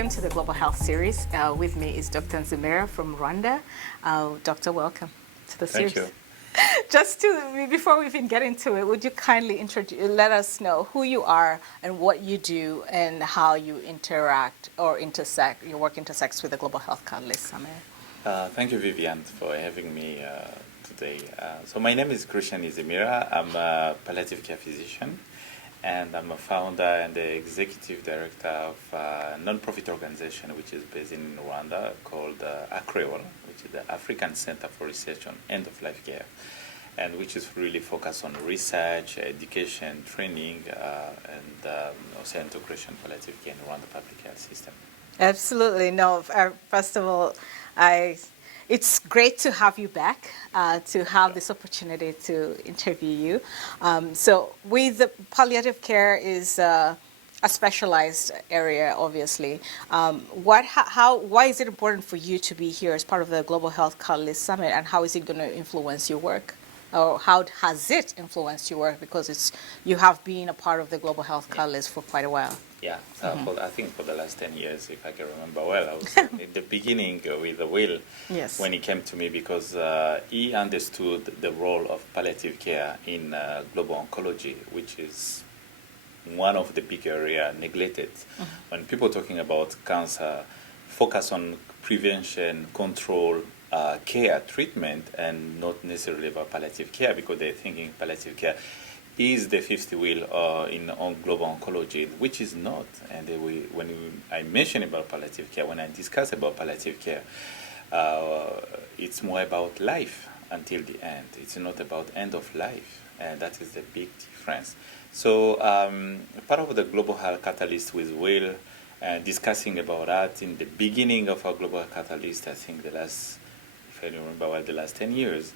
welcome to the Global Health Series. With me is Dr. Nizamira from Rwanda. Doctor, welcome to the series. Thank you. Just before we even get into it, would you kindly let us know who you are and what you do and how you interact or intersect, your work intersects with the Global Health Catalyst Summit? Thank you, Vivian, for having me today. So my name is Ntizimira. I'm a palliative care physician, and I'm a founder and the executive director of a non-profit organization which is based in Rwanda called Afro-centric, which is the African Center for Research on End-of-Life Care, and which is really focused on research, education, training, and also integration palliative care in Rwanda public health system. Absolutely. No, first of all, it's great to have you back, to have this opportunity to interview you. So with the palliative care is a specialized area, obviously. Why is it important for you to be here as part of the Global Health Catalyst Summit, and how is it going to influence your work? Or how has it influenced your work? Because you have been a part of the Global Health Catalyst for quite a while. Yeah, I think for the last 10 years, if I can remember well, I was in the beginning with Will when he came to me, because he understood the role of palliative care in global oncology, which is one of the big areas neglected. When people talking about cancer, focus on prevention, control, care, treatment, and not necessarily about palliative care, because they're thinking palliative care is the fifth wheel on global oncology, which is not. And I mention about palliative care, when I discuss about palliative care, it's more about life until the end. It's not about end of life, and that is the big difference. So part of the Global Health Catalyst with Will, discussing about that in the beginning of our Global Health Catalyst, I think if I remember well, the last 10 years,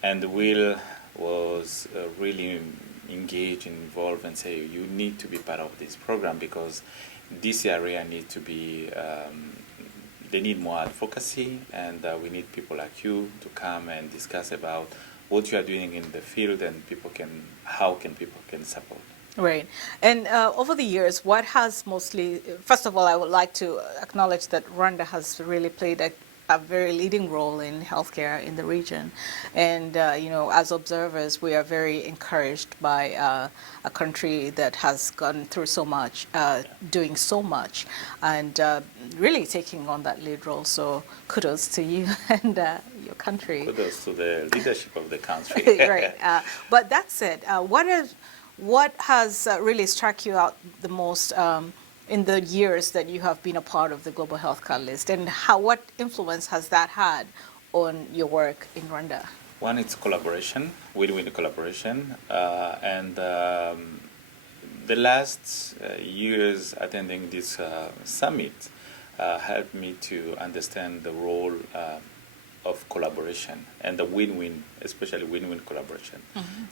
and Will was really engaged and involved and say, you need to be part of this program, because this area need to be, they need more advocacy, and we need people like you to come and discuss about what you are doing in the field, and how people can support. Right. And over the years, what has mostly, first of all, I would like to acknowledge that Rwanda has really played a very leading role in healthcare in the region. And, as observers, we are very encouraged by a country that has gone through so much, doing so much, and really taking on that lead role. So kudos to you and your country. Kudos to the leadership of the country. Right. But that said, what has really struck you out the most in the years that you have been a part of the Global Health Catalyst, and what influence has that had on your work in Rwanda? One, it's collaboration, win-win collaboration, and the last years attending this summit helped me to understand the role of collaboration and the win-win, especially win-win collaboration.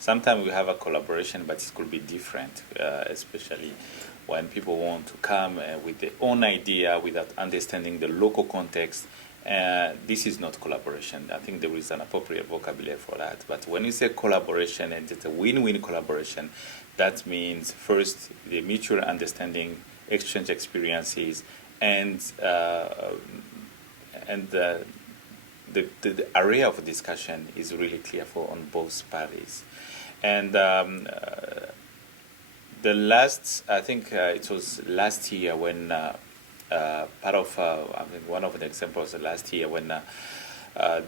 Sometimes we have a collaboration, but it could be different, especially when people want to come with their own idea without understanding the local context. This is not collaboration. I think there is an appropriate vocabulary for that. But when you say collaboration and it's a win-win collaboration, that means first the mutual understanding, exchange experiences, and the area of discussion is really clear on both parties. And the last, I think it was last year when one of the examples last year when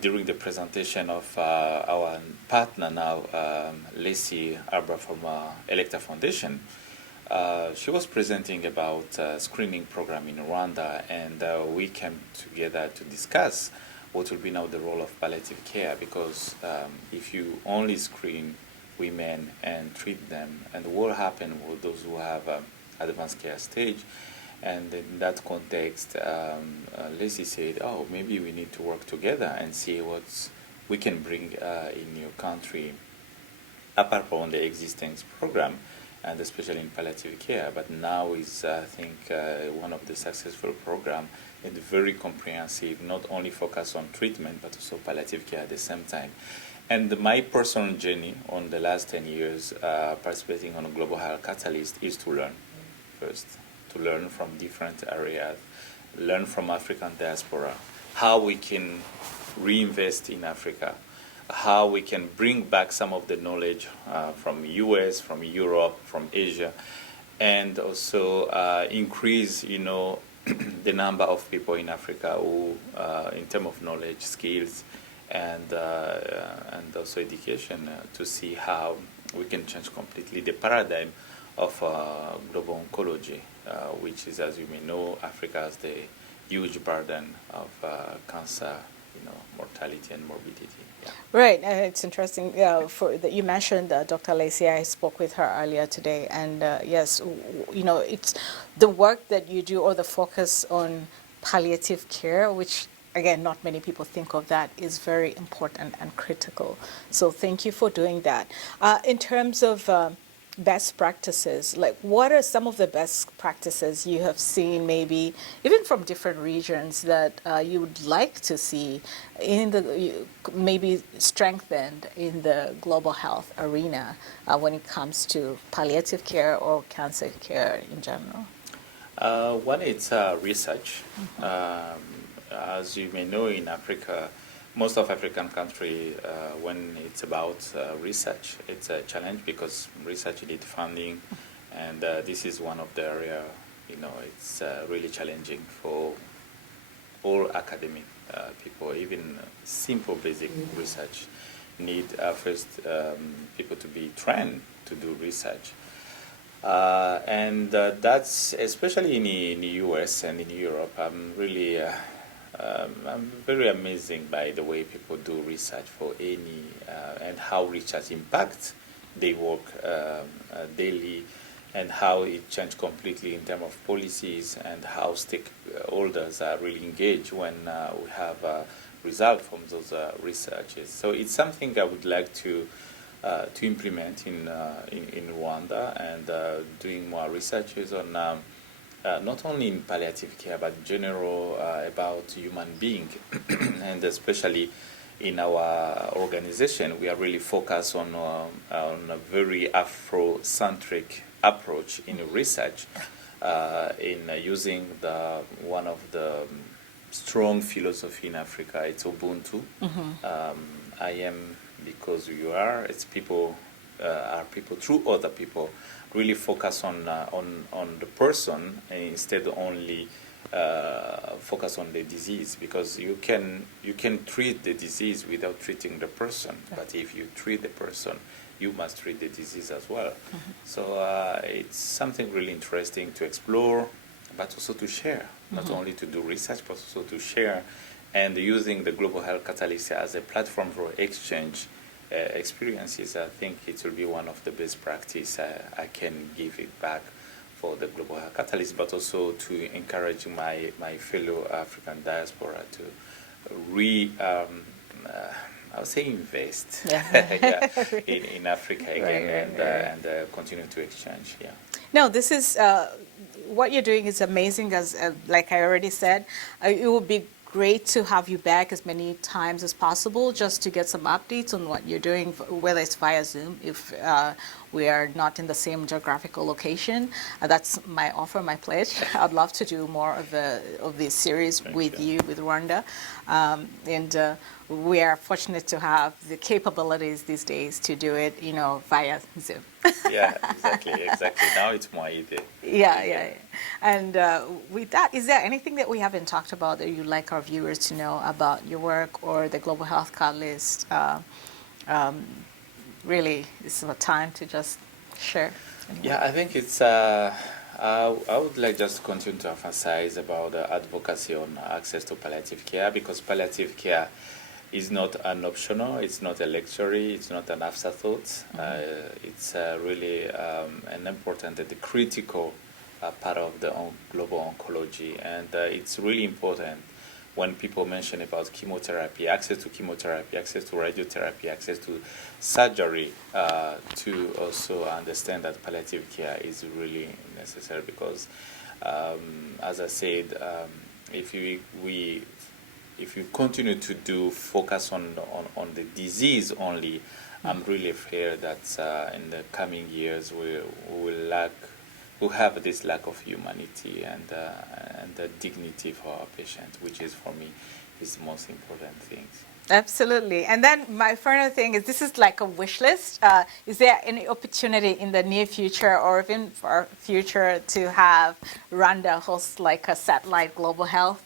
during the presentation of our partner now, Lacey Arbor from Electa Foundation, she was presenting about screening program in Rwanda, and we came together to discuss what will be now the role of palliative care, because if you only screen women and treat them, and what will happen with those who have advanced care stage. And in that context, Lacey said, maybe we need to work together and see what we can bring in your country, apart from the existing program, and especially in palliative care. But now is, I think, one of the successful program, and very comprehensive, not only focus on treatment, but also palliative care at the same time. And my personal journey on the last 10 years participating on a Global Health Catalyst is to learn first, to learn from different areas learn from African diaspora, how we can reinvest in Africa, how we can bring back some of the knowledge from US, from Europe, from Asia, and also increase, the number of people in Africa who, in terms of knowledge, skills, and also education, to see how we can change completely the paradigm of global oncology, which is, as you may know, Africa has the huge burden of cancer, mortality and morbidity. Yeah. Right, it's interesting. For that you mentioned Dr. Lacey. I spoke with her earlier today, and yes, it's the work that you do, or the focus on palliative care, which again, not many people think of that, is very important and critical. So thank you for doing that. In terms of best practices, like what are some of the best practices you have seen, maybe even from different regions, that you would like to see maybe strengthened in the global health arena when it comes to palliative care or cancer care in general? One, it's research. As you may know, in Africa, most of African countries, when it's about research, it's a challenge because research needs funding, and this is one of the area, it's really challenging for all academic people. Even simple basic research need first people to be trained to do research. And that's especially in the US and in Europe. I'm very amazing by the way people do research for any and how research impacts their work daily, and how it changed completely in terms of policies, and how stakeholders are really engaged when we have a result from those researches. So it's something I would like to implement in Rwanda, and doing more researches on not only in palliative care, but general about human being, and especially in our organization, we are really focused on a very Afro-centric approach in research, in using one of the strong philosophy in Africa. It's Ubuntu. I am because you are. It's people are people through other people. Really focus on the person instead only focus on the disease, because you can treat the disease without treating the person, but if you treat the person, you must treat the disease as well. So it's something really interesting to explore, but also to share, not only to do research, but also to share, and using the Global Health Catalyst as a platform for exchange experiences. I think it will be one of the best practice I can give it back for the Global Health Catalyst, but also to encourage my fellow African diaspora to I would say invest in Africa again, and continue to exchange. Yeah. No, this is what you're doing is amazing. As like I already said, it would be great to have you back as many times as possible, just to get some updates on what you're doing, whether it's via Zoom, if we are not in the same geographical location. That's my offer, my pledge. I'd love to do more of this series with you, with Rwanda. And we are fortunate to have the capabilities these days to do it, via Zoom. Yeah, exactly. Now it's more easy. Yeah. And with that, is there anything that we haven't talked about that you'd like our viewers to know about your work or the Global Health Catalyst? Really, this is a time to just share. Anyway. Yeah, I think it's. I would like just to continue to emphasize about advocacy on access to palliative care, because palliative care is not an optional, it's not a luxury, it's not an afterthought. It's really an important and critical part of the global oncology, and it's really important when people mention about chemotherapy, access to chemotherapy, access to radiotherapy, access to surgery, to also understand that palliative care is really necessary, because, as I said, if you continue to focus on the disease only, I'm really afraid that in the coming years we will lack who have this lack of humanity and the dignity for our patient, which is for me is the most important thing. Absolutely. And then my final thing is, this is like a wish list. Is there any opportunity in the near future or even for future to have Rwanda host like a satellite global health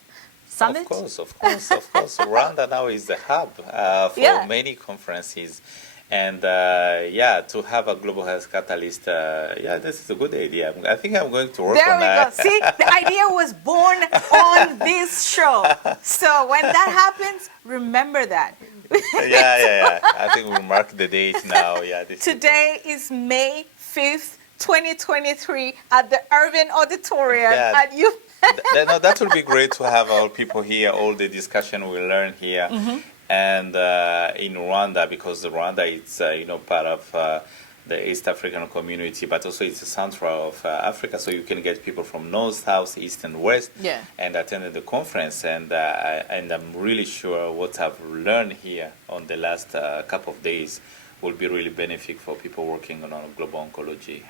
summit? Of course. Rwanda now is the hub for many conferences. And to have a global health catalyst, this is a good idea. I think I'm going to work on that. There we go. See, the idea was born on this show. So when that happens, remember that. I think we'll mark the date now. Today is May 5th, 2023 at the Irving Auditorium. That would be great to have all people here, all the discussion we learn here. Mm-hmm. And in Rwanda, because Rwanda is part of the East African community, but also it's the central of Africa, so you can get people from north, south, east, and west, and attend the conference. And I'm really sure what I've learned here on the last couple of days will be really beneficial for people working on global oncology.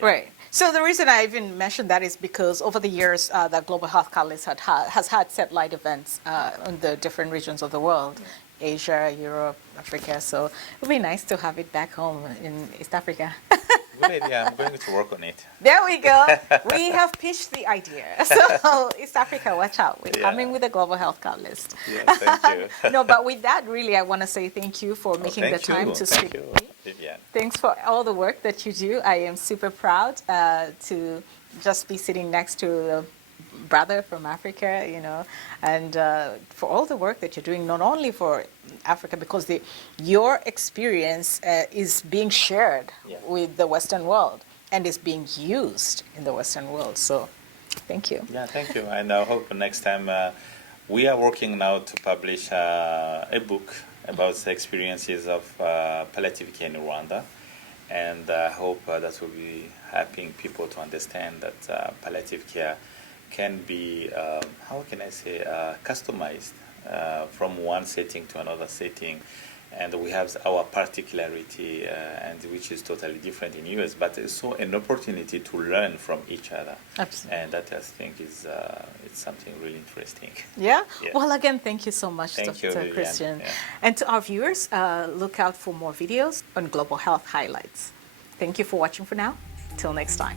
Right. So the reason I even mentioned that is because over the years, the Global Health Catalyst has had satellite events in the different regions of the world, Asia, Europe, Africa. So it would be nice to have it back home in East Africa. Good idea. I'm going to work on it. There we go. We have pitched the idea. So East Africa, watch out. We're coming with a Global Health Catalyst. Yeah, thank you. No, but with that, really, I want to say thank you for making the time to speak. Thanks for all the work that you do. I am super proud to just be sitting next to a brother from Africa, and for all the work that you're doing, not only for Africa, because your experience is being shared with the Western world and is being used in the Western world. So thank you. Yeah, thank you. And I hope next time we are working now to publish a book about the experiences of palliative care in Rwanda. And I hope that will be helping people to understand that palliative care can be, customized from one setting to another setting. And we have our particularity, and which is totally different in US, but it's so an opportunity to learn from each other. Absolutely. And that I think is it's something really interesting. Yeah? Well, again, thank you so much, Thank Dr. you, Christian. Yeah. And to our viewers, look out for more videos on global health highlights. Thank you for watching for now. Till next time.